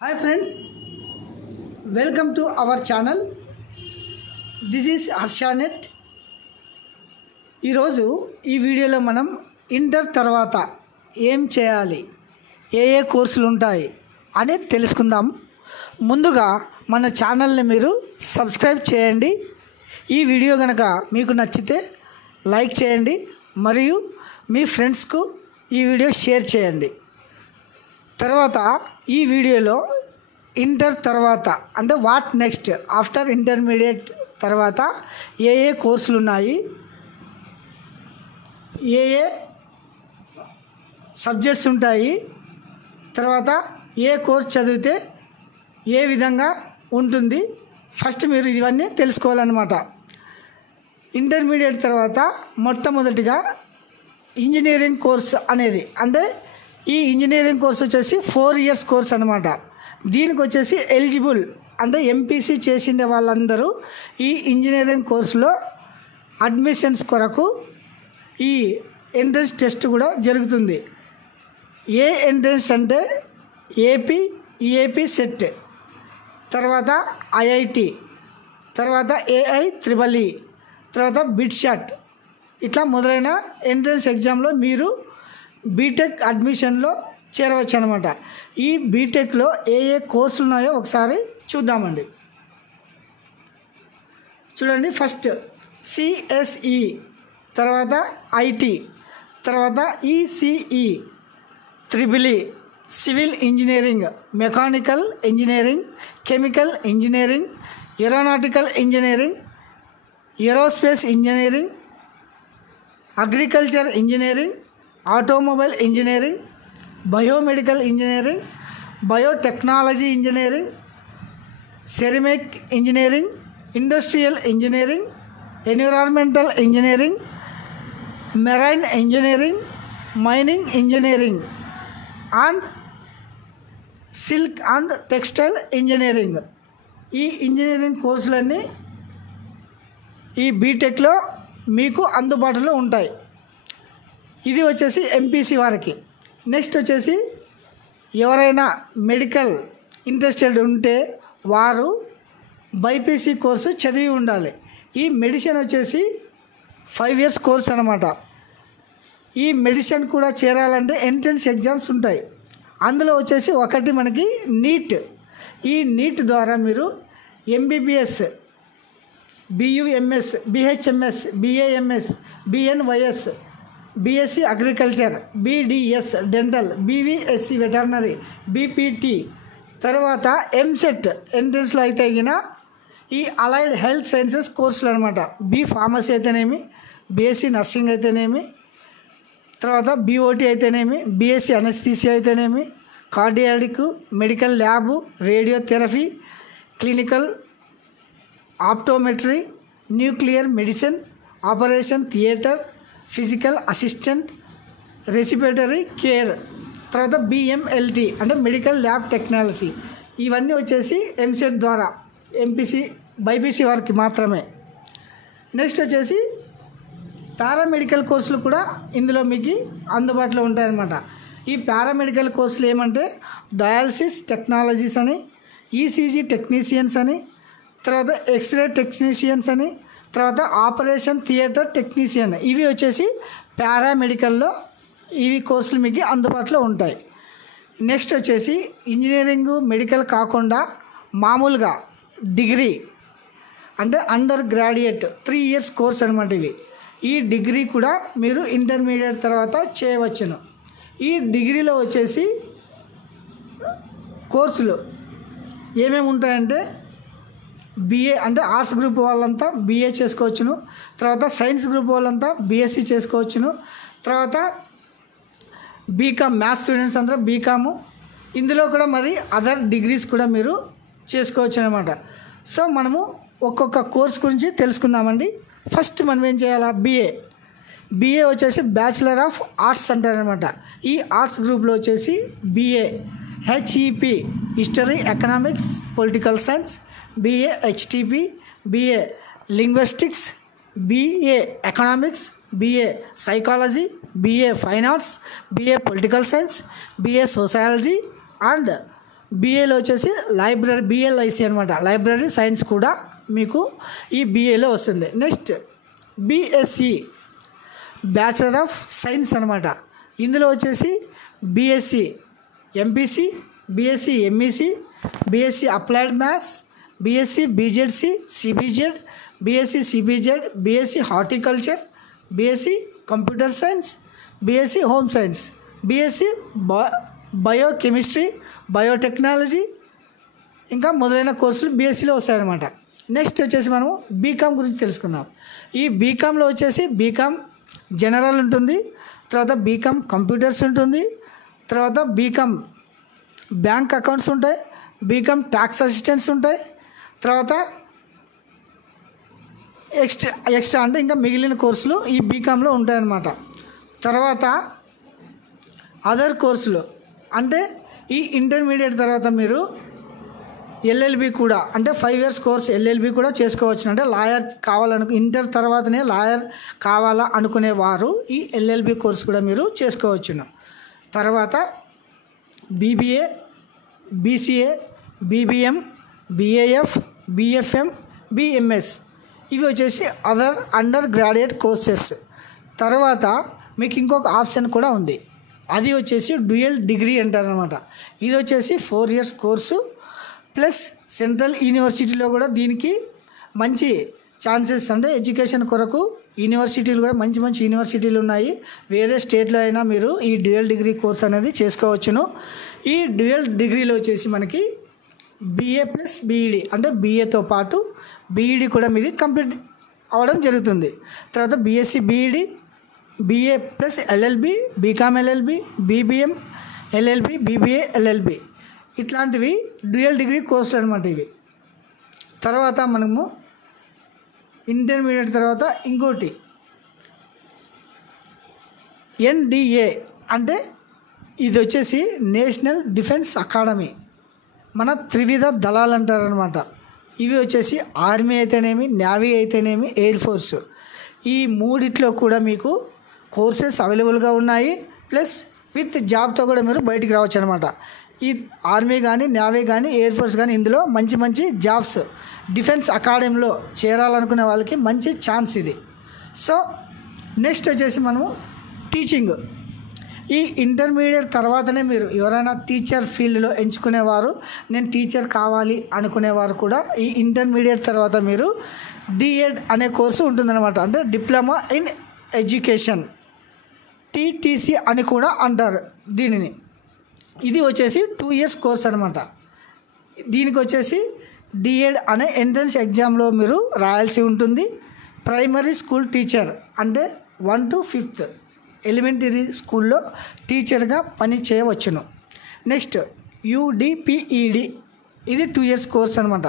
Hi friends, welcome to our channel. This is Harshanet. ఈరోజు ఈ వీడియోలో మనం ఇంటర్ తర్వాత ఏం చేయాలి, ఏ కోర్సులు ఉంటాయి అని తెలుసుకుందాం. ముందుగా మన ఛానల్ని మీరు సబ్స్క్రైబ్ చేయండి. ఈ వీడియో కనుక మీకు నచ్చితే లైక్ చేయండి మరియు మీ ఫ్రెండ్స్కు ఈ వీడియో షేర్ చేయండి. తర్వాత ఈ వీడియోలో ఇంటర్ తర్వాత అంటే వాట్ నెక్స్ట్ ఆఫ్టర్ ఇంటర్మీడియట్ తర్వాత ఏ కోర్సులు ఉన్నాయి, ఏ సబ్జెక్ట్స్ ఉంటాయి, తర్వాత ఏ కోర్స్ చదివితే ఏ విధంగా ఉంటుంది, ఫస్ట్ మీరు ఇవన్నీ తెలుసుకోవాలన్నమాట. ఇంటర్మీడియట్ తర్వాత మొట్టమొదటిగా ఇంజనీరింగ్ కోర్స్ అనేది, అంటే ఈ ఇంజనీరింగ్ కోర్స్ వచ్చేసి 4 years కోర్స్ అనమాట. దీనికి వచ్చేసి ఎలిజిబుల్ అంటే ఎంపీసీ చేసిన వాళ్ళందరూ ఈ ఇంజనీరింగ్ కోర్సులో అడ్మిషన్స్ కొరకు ఈ ఎంట్రన్స్ టెస్ట్ కూడా జరుగుతుంది. ఏ ఎంట్రన్స్ అంటే ఏపీ, ఈఏపీ సెట్, తర్వాత ఐఐటి, తర్వాత AI-EEE, తర్వాత బిట్షాట్, ఇట్లా మొదలైన ఎంట్రన్స్ ఎగ్జామ్లో మీరు బీటెక్ అడ్మిషన్లో చేరవచ్చు అనమాట. ఈ బీటెక్లో ఏ కోర్సులు ఉన్నాయో ఒకసారి చూద్దామండి. చూడండి, ఫస్ట్ సిఎస్ఈ, తర్వాత ఐటీ, తర్వాత ECE, EEE, civil engineering, mechanical engineering, chemical engineering, aeronautical engineering, aerospace engineering, agriculture engineering, automobile engineering, biomedical engineering, biotechnology engineering, ceramic engineering, industrial engineering, environmental engineering, marine engineering, mining engineering and silk and textile engineering. ఈ engineering కోర్సులన్నీ ఈ బీటెక్లో మీకు అందుబాటులో ఉంటాయి. ఇది వచ్చేసి MPC వారికి. Next వచ్చేసి ఎవరైనా మెడికల్ ఇంట్రెస్టెడ్ ఉంటే వారు బైపీసీ కోర్సు చదివి ఉండాలి. ఈ మెడిసిన్ వచ్చేసి 5 years కోర్స్ అనమాట. ఈ మెడిసిన్ కూడా చేరాలంటే ఎంట్రన్స్ ఎగ్జామ్స్ ఉంటాయి. అందులో వచ్చేసి ఒకటి మనకి నీట్. ఈ నీట్ ద్వారా మీరు MBBS, BUMS, BHMS, BAMS, BNYS, BSc agriculture, BDS dental, BVSc veterinary, BPT, తర్వాత ఎంసెట్ ఎంట్రన్స్లో అయితే అయినా ఈ అలైడ్ హెల్త్ సైన్సెస్ కోర్సులు అనమాట. ఫార్మసీ అయితేనేమి, BSc నర్సింగ్ అయితేనేమి, తర్వాత BOT అయితేనేమి, BSc అనస్థీసియా అయితేనేమి, cardiac, medical lab, radiotherapy, clinical optometry, nuclear medicine, operation theatre, physical assistant, respiratory care, తర్వాత BMLT అంటే మెడికల్ ల్యాబ్ టెక్నాలజీ. ఇవన్నీ వచ్చేసి ఎంసెట్ ద్వారా ఎంపీసీ బైపీసీ వారికి మాత్రమే. నెక్స్ట్ వచ్చేసి పారామెడికల్ కోర్సులు కూడా ఇందులో మీకు అందుబాటులో ఉంటాయన్నమాట. ఈ పారామెడికల్ కోర్సులు ఏమంటే డయాలసిస్ టెక్నాలజీస్ అని, ECG టెక్నీషియన్స్ అని, తర్వాత ఎక్స్రే టెక్నీషియన్స్ అని, తర్వాత ఆపరేషన్ థియేటర్ టెక్నీషియన్. ఇవి వచ్చేసి పారామెడికల్లో ఇవి కోర్సులు మీకు అందుబాటులో ఉంటాయి. నెక్స్ట్ వచ్చేసి ఇంజనీరింగ్ మెడికల్ కాకుండా మామూలుగా డిగ్రీ అంటే అండర్ గ్రాడ్యుయేట్ 3 years కోర్స్ అనమాట. ఇవి ఈ డిగ్రీ కూడా మీరు ఇంటర్మీడియట్ తర్వాత చేయవచ్చును. ఈ డిగ్రీలో వచ్చేసి కోర్సులు ఏమేమి ఉంటాయంటే BA అంటే ఆర్ట్స్ గ్రూప్ వాళ్ళంతా BA చేసుకోవచ్చును, తర్వాత సైన్స్ గ్రూప్ వాళ్ళంతా BSc చేసుకోవచ్చును, తర్వాత బీకామ్ మ్యాథ్స్ స్టూడెంట్స్ అందరూ బీకాము. ఇందులో కూడా మరి అదర్ డిగ్రీస్ కూడా మీరు చేసుకోవచ్చు అనమాట. సో మనము ఒక్కొక్క కోర్స్ గురించి తెలుసుకుందామండి. ఫస్ట్ మనం ఏం చేయాలా, BA వచ్చేసి బ్యాచిలర్ ఆఫ్ ఆర్ట్స్ అంటారు అనమాట. ఈ ఆర్ట్స్ గ్రూప్లో వచ్చేసి BA HEP history, economics, political science, BA HTP, BA linguistics, BA economics, BA psychology, BA fine arts, BA political science, BA sociology and బీఏలో వచ్చేసి లైబ్రరీ బిఎల్ఐసి అనమాట, లైబ్రరీ సైన్స్ కూడా మీకు ఈ బీఏలో వస్తుంది. Next BSc bachelor of science అనమాట. ఇందులో వచ్చేసి BSc MPC, BSc MEC, BSc applied maths, BSc BZC CBZ, BSc CBZ, BSc horticulture, BSc computer science, BSc home science, BSc biochemistry, biotechnology, ఇంకా మొదలైన కోర్సులు బీఎస్సీలో వస్తాయన్నమాట. నెక్స్ట్ వచ్చేసి మనము బీకామ్ గురించి తెలుసుకుందాం. ఈ బీకామ్లో వచ్చేసి బీకామ్ జనరల్ ఉంటుంది, తర్వాత బీకామ్ కంప్యూటర్స్ ఉంటుంది, తర్వాత బీకామ్ బ్యాంక్ అకౌంట్స్ ఉంటాయి, బీకామ్ ట్యాక్స్ అసిస్టెంట్స్ ఉంటాయి, తర్వాత ఎక్స్ట్రా అంటే ఇంకా మిగిలిన కోర్సులు ఈ బీకామ్లో ఉంటాయన్నమాట. తర్వాత అదర్ కోర్సులు అంటే ఈ ఇంటర్మీడియట్ తర్వాత మీరు ఎల్ఎల్బి కూడా అంటే 5 years కోర్స్ ఎల్ఎల్బి కూడా చేసుకోవచ్చు. అంటే లాయర్ ఇంటర్ తర్వాతనే లాయర్ కావాలా అనుకునేవారు ఈ ఎల్ఎల్బి కోర్స్ కూడా మీరు చేసుకోవచ్చును. తర్వాత బీబీఏ, బీసీఏ, బీబీఎం, బీఏఎఫ్, బీఎఫ్ఎం, బీఎంఎస్ ఇవి వచ్చేసి అదర్ అండర్ గ్రాడ్యుయేట్ కోర్సెస్. తర్వాత మీకు ఇంకొక ఆప్షన్ కూడా ఉంది, అది వచ్చేసి డ్యూయల్ డిగ్రీ అంటారనమాట. ఇది వచ్చేసి 4 years కోర్సు ప్లస్ సెంట్రల్ యూనివర్సిటీలో కూడా దీనికి మంచి ఛాన్సెస్ అంటే ఎడ్యుకేషన్ కొరకు యూనివర్సిటీలు కూడా మంచి మంచి యూనివర్సిటీలు ఉన్నాయి. వేరే స్టేట్లో అయినా మీరు ఈ డ్యూయల్ డిగ్రీ కోర్స్ అనేది చేసుకోవచ్చును. ఈ డ్యూయల్ డిగ్రీలో వచ్చేసి మనకి బీఏ ప్లస్ బీఈడి అంటే బీఏతో పాటు బీఈడి కూడా మీది కంప్లీట్ అవ్వడం జరుగుతుంది. తర్వాత BSc BEd, BA plus LLB, BCom LLB, BBM LLB, BBA LLB dual degree డిగ్రీ కోర్సులు అనమాట ఇవి. తర్వాత మనము ఇంటర్మీడియట్ తర్వాత ఇంకోటి ఎన్డిఏ అంటే ఇది వచ్చేసి నేషనల్ డిఫెన్స్ అకాడమీ, మన త్రివిధ దళాలు అంటారనమాట. ఇవి వచ్చేసి ఆర్మీ అయితేనేమి, నేవీ అయితేనేమి, ఎయిర్ ఫోర్స్ ఈ మూడిట్లో కూడా మీకు కోర్సెస్ అవైలబుల్గా ఉన్నాయి. ప్లస్ విత్ జాబ్తో కూడా మీరు బయటికి రావచ్చు అనమాట. ఈ ఆర్మీ కానీ, నేవీ కానీ, ఎయిర్ ఫోర్స్ కానీ ఇందులో మంచి మంచి జాబ్స్ డిఫెన్స్ అకాడమీలో చేరాలనుకునే వాళ్ళకి మంచి ఛాన్స్ ఇది. సో నెక్స్ట్ వచ్చేసి మనము టీచింగ్. ఈ ఇంటర్మీడియట్ తర్వాతనే మీరు ఎవరైనా టీచర్ ఫీల్డ్లో ఎంచుకునేవారు, నేను టీచర్ కావాలి అనుకునేవారు కూడా ఈ ఇంటర్మీడియట్ తర్వాత మీరు డిఎడ్ అనే కోర్సు ఉంటుందన్నమాట. అంటే డిప్లొమా ఇన్ ఎడ్యుకేషన్, టీటీసీ అని కూడా అంటారు దీనిని. ఇది వచ్చేసి 2 years కోర్స్ అనమాట. దీనికి వచ్చేసి డిఎడ్ అనే ఎంట్రన్స్ ఎగ్జామ్లో మీరు రాయాల్సి ఉంటుంది. ప్రైమరీ స్కూల్ టీచర్ అంటే 1 to 5th ఎలిమెంటరీ స్కూల్లో టీచర్గా పని చేయవచ్చును. నెక్స్ట్ యూడిపిఈడి, ఇది 2 years కోర్స్ అనమాట.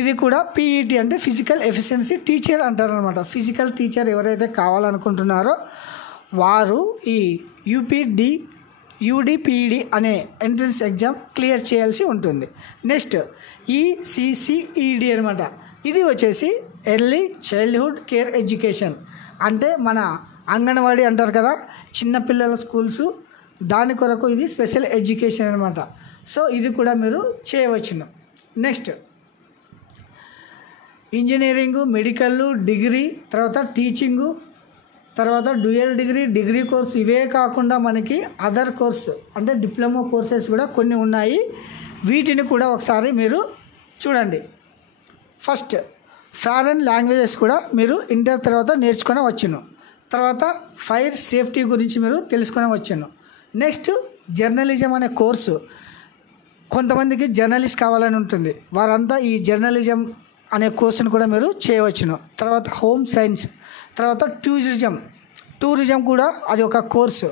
ఇది కూడా పీఈటీ అంటే ఫిజికల్ ఎఫిషియన్సీ టీచర్ అంటారనమాట. ఫిజికల్ టీచర్ ఎవరైతే కావాలనుకుంటున్నారో వారు ఈ యూడిపిఈడి అనే ఎంట్రన్స్ ఎగ్జామ్ క్లియర్ చేయాల్సి ఉంటుంది. నెక్స్ట్ ఈసీసీఈడి అనమాట. ఇది వచ్చేసి ఎర్లీ చైల్డ్హుడ్ కేర్ ఎడ్యుకేషన్ అంటే మన అంగన్వాడీ అంటారు కదా, చిన్నపిల్లల స్కూల్స్, దాని కొరకు ఇది స్పెషల్ ఎడ్యుకేషన్ అనమాట. సో ఇది కూడా మీరు చేయవచ్చును. నెక్స్ట్ ఇంజనీరింగు, మెడికల్, డిగ్రీ, తర్వాత టీచింగు, తర్వాత డ్యూయల్ డిగ్రీ కోర్స్. ఇవే కాకుండా మనకి అదర్ కోర్సు అంటే డిప్లొమా కోర్సెస్ కూడా కొన్ని ఉన్నాయి. వీటిని కూడా ఒకసారి మీరు చూడండి. ఫస్ట్ ఫారెన్ లాంగ్వేజెస్ కూడా మీరు ఇంటర్ తర్వాత నేర్చుకొని వచ్చును. తర్వాత ఫైర్ సేఫ్టీ గురించి మీరు తెలుసుకొని వచ్చాను. నెక్స్ట్ జర్నలిజం అనే కోర్సు, కొంతమందికి జర్నలిస్ట్ కావాలని ఉంటుంది, వారంతా ఈ జర్నలిజం అనే కోర్సును కూడా మీరు చేయవచ్చును. తర్వాత హోమ్ సైన్స్, తర్వాత టూరిజం కూడా అది ఒక కోర్సు.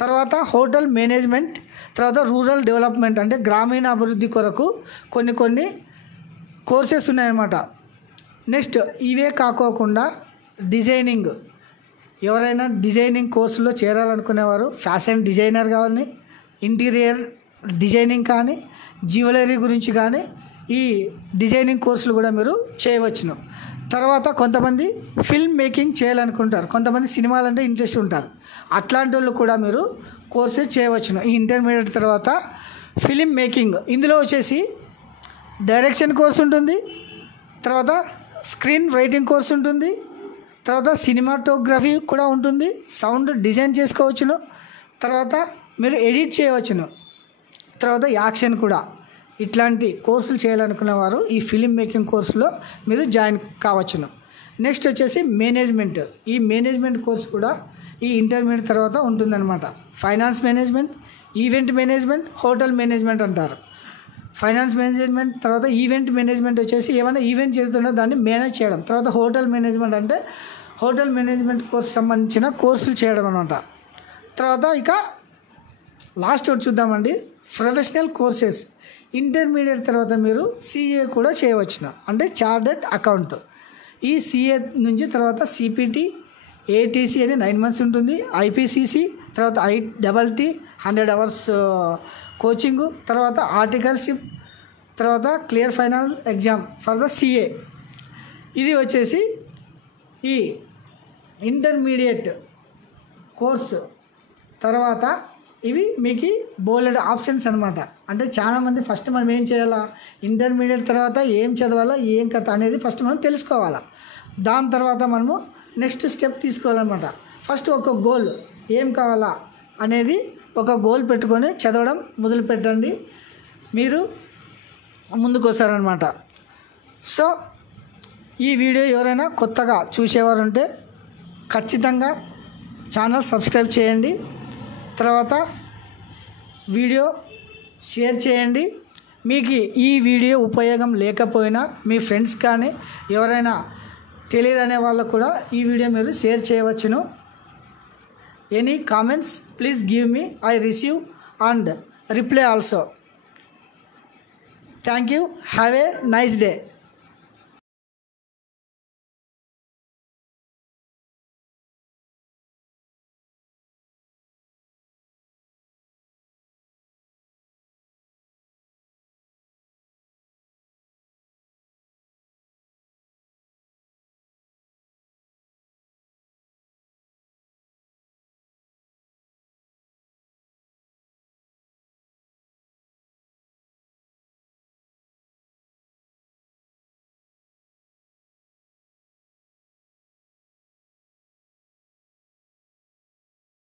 తర్వాత హోటల్ మేనేజ్మెంట్, తర్వాత రూరల్ డెవలప్మెంట్ అంటే గ్రామీణ అభివృద్ధి కొరకు కొన్ని కోర్సెస్ ఉన్నాయన్నమాట. నెక్స్ట్ ఇవే కాకోకుండా డిజైనింగ్, ఎవరైనా డిజైనింగ్ కోర్సులో చేరాలనుకునేవారు ఫ్యాషన్ డిజైనర్ కానీ, ఇంటీరియర్ డిజైనింగ్ కానీ, జ్యువెలరీ గురించి కానీ ఈ డిజైనింగ్ కోర్సులు కూడా మీరు చేయవచ్చును. తర్వాత కొంతమంది ఫిల్మ్ మేకింగ్ చేయాలనుకుంటారు, కొంతమంది సినిమాలంటే ఇంట్రెస్ట్ ఉంటారు, అట్లాంటి వాళ్ళు కూడా మీరు కోర్సెస్ చేయవచ్చును. ఈ ఇంటర్మీడియట్ తర్వాత ఫిలిం మేకింగ్, ఇందులో వచ్చేసి డైరెక్షన్ కోర్స్ ఉంటుంది, తర్వాత స్క్రీన్ రైటింగ్ కోర్స్ ఉంటుంది, తర్వాత సినిమాటోగ్రఫీ కూడా ఉంటుంది, సౌండ్ డిజైన్ చేసుకోవచ్చును, తర్వాత మీరు ఎడిట్ చేయవచ్చును, తర్వాత యాక్షన్ కూడా. ఇట్లాంటి కోర్సులు చేయాలనుకున్న వారు ఈ ఫిలిం మేకింగ్ కోర్సులో మీరు జాయిన్ కావచ్చును. నెక్స్ట్ వచ్చేసి మేనేజ్మెంట్. ఈ మేనేజ్మెంట్ కోర్స్ కూడా ఈ ఇంటర్మీడియట్ తర్వాత ఉంటుందన్నమాట. Finance management, event management, hotel management అంటారు. ఫైనాన్స్ మేనేజ్మెంట్ తర్వాత ఈవెంట్ మేనేజ్మెంట్ వచ్చేసి ఏమైనా ఈవెంట్ జరుగుతుందో దాన్ని మేనేజ్ చేయడం. తర్వాత హోటల్ మేనేజ్మెంట్ అంటే హోటల్ మేనేజ్మెంట్ కోర్స్ సంబంధించిన కోర్సులు చేయడం అనమాట. తర్వాత ఇక లాస్ట్ ఒకటి చూద్దామండి, ప్రొఫెషనల్ కోర్సెస్. ఇంటర్మీడియట్ తర్వాత మీరు సిఏ కూడా చేయవచ్చును, అంటే చార్టర్డ్ అకౌంట్. ఈ సిఏ నుంచి తర్వాత సిపిటి, ఏటీసీ అని 9 months ఉంటుంది, ఐపీసీసీ, తర్వాత ITT 100 hours కోచింగు, తర్వాత ఆర్టికల్షిప్, తర్వాత clear final exam for the CA. ఇది వచ్చేసి ఈ ఇంటర్మీడియట్ కోర్సు తర్వాత ఇవి మీకు బోలెడ్ ఆప్షన్స్ అనమాట. అంటే చాలామంది ఫస్ట్ మనం ఏం చేయాలా, ఇంటర్మీడియట్ తర్వాత ఏం చదవాలా, ఏం కథ అనేది ఫస్ట్ మనం తెలుసుకోవాలా. దాని తర్వాత మనము నెక్స్ట్ స్టెప్ తీసుకోవాలన్నమాట. ఫస్ట్ ఒక గోల్ ఏం కావాలా అనేది ఒక గోల్ పెట్టుకొని చదవడం మొదలు పెట్టండి, మీరు ముందుకు వస్తారనమాట. సో ఈ వీడియో ఎవరైనా కొత్తగా చూసేవారు ఉంటే ఖచ్చితంగా ఛానల్ సబ్స్క్రైబ్ చేయండి, తర్వాత వీడియో షేర్ చేయండి. మీకు ఈ వీడియో ఉపయోగం లేకపోయినా మీ ఫ్రెండ్స్ కానీ ఎవరైనా తెలియదనే వాళ్ళకు కూడా ఈ వీడియో మీరు షేర్ చేయవచ్చును. Any comments please give me, I receive and reply also. Thank you, have a nice day.